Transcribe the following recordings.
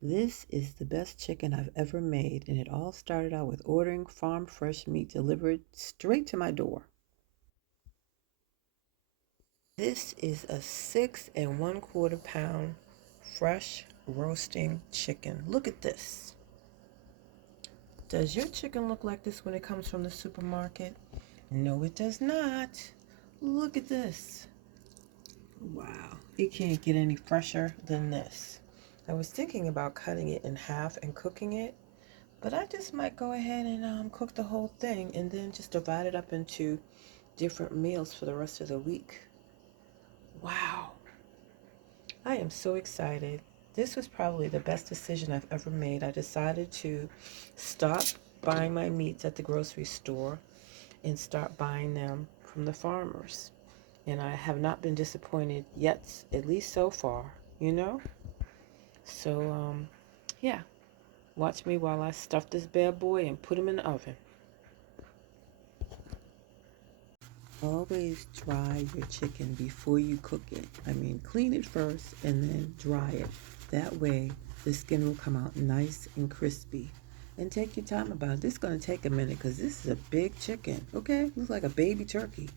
This is the best chicken I've ever made, and it all started out with ordering farm fresh meat delivered straight to my door. This is a 6 1/4 pound fresh roasting chicken. Look at this. Does your chicken look like this when it comes from the supermarket? No, it does not. Look at this. Wow, it can't get any fresher than this. I was thinking about cutting it in half and cooking it, but I just might go ahead and cook the whole thing and then just divide it up into different meals for the rest of the week. Wow, I am so excited. This was probably the best decision I've ever made. I decided to stop buying my meats at the grocery store and start buying them from the farmers. And I have not been disappointed yet, at least so far, you know? So, yeah, watch me while I stuff this bad boy and put him in the oven. Always dry your chicken before you cook it. I mean, clean it first and then dry it. That way, the skin will come out nice and crispy. And take your time about it. This is going to take a minute because this is a big chicken, okay? Looks like a baby turkey.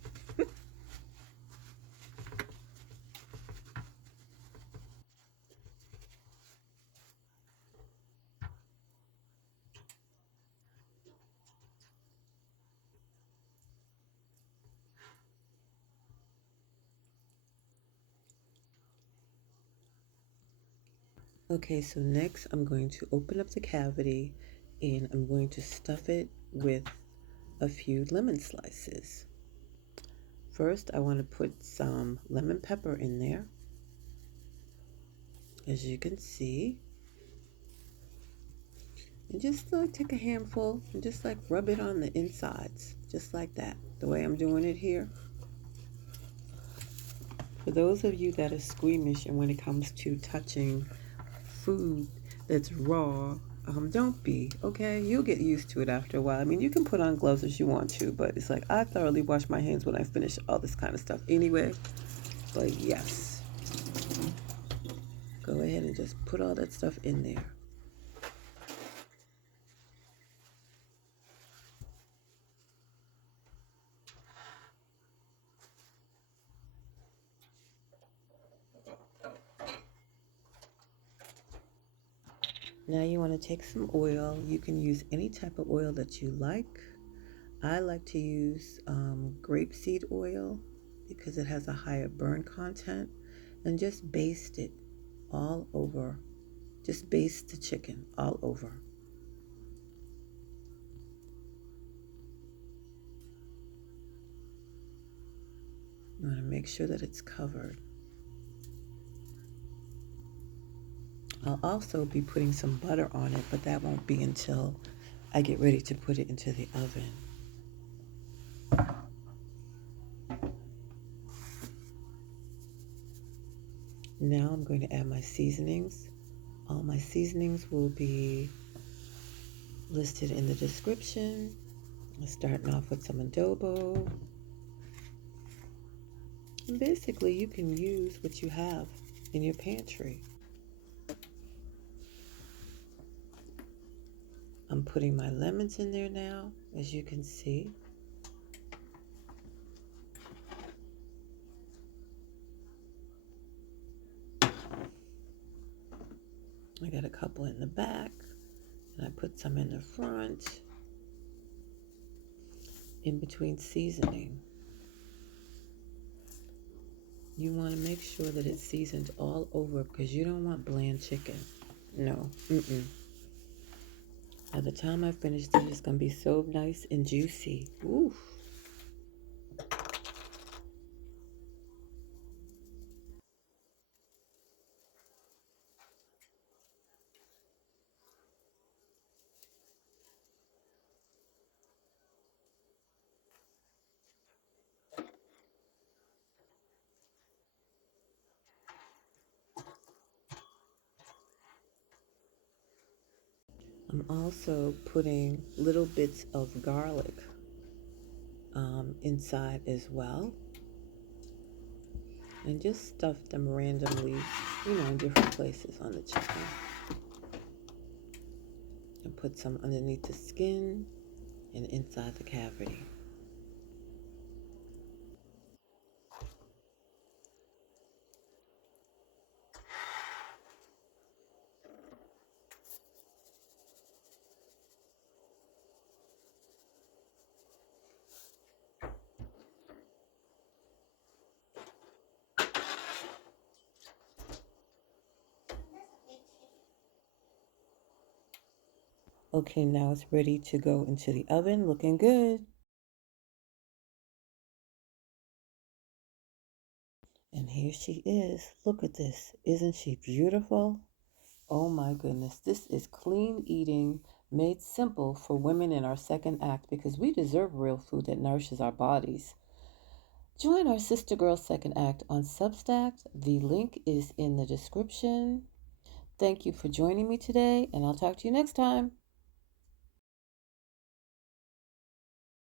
Okay, so next I'm going to open up the cavity and I'm going to stuff it with a few lemon slices. First, I want to put some lemon pepper in there, as you can see. And just like take a handful and just like rub it on the insides, just like that, the way I'm doing it here. For those of you that are squeamish and when it comes to touching food that's raw, don't be, okay? You'll get used to it after a while. I mean, you can put on gloves if you want to, but it's like I thoroughly wash my hands when I finish all this kind of stuff anyway. But yes, go ahead and just put all that stuff in there. Now you want to take some oil. You can use any type of oil that you like. I like to use grapeseed oil because it has a higher burn content, and just baste it all over. Just baste the chicken all over. You want to make sure that it's covered. I'll also be putting some butter on it, but that won't be until I get ready to put it into the oven. Now I'm going to add my seasonings. All my seasonings will be listed in the description. I'm starting off with some adobo. And basically, you can use what you have in your pantry. I'm putting my lemons in there now, as you can see. I got a couple in the back, and I put some in the front, in between seasoning. You want to make sure that it's seasoned all over because you don't want bland chicken. No, By the time I finish this, it's going to be so nice and juicy. Ooh. I'm also putting little bits of garlic inside as well. And just stuff them randomly, in different places on the chicken. put some underneath the skin and inside the cavity. Okay, now it's ready to go into the oven. Looking good. And here she is. Look at this. Isn't she beautiful? Oh my goodness. This is clean eating made simple for women in our second act because we deserve real food that nourishes our bodies. Join our Sister Girl Second Act on Substack. The link is in the description. Thank you for joining me today, and I'll talk to you next time.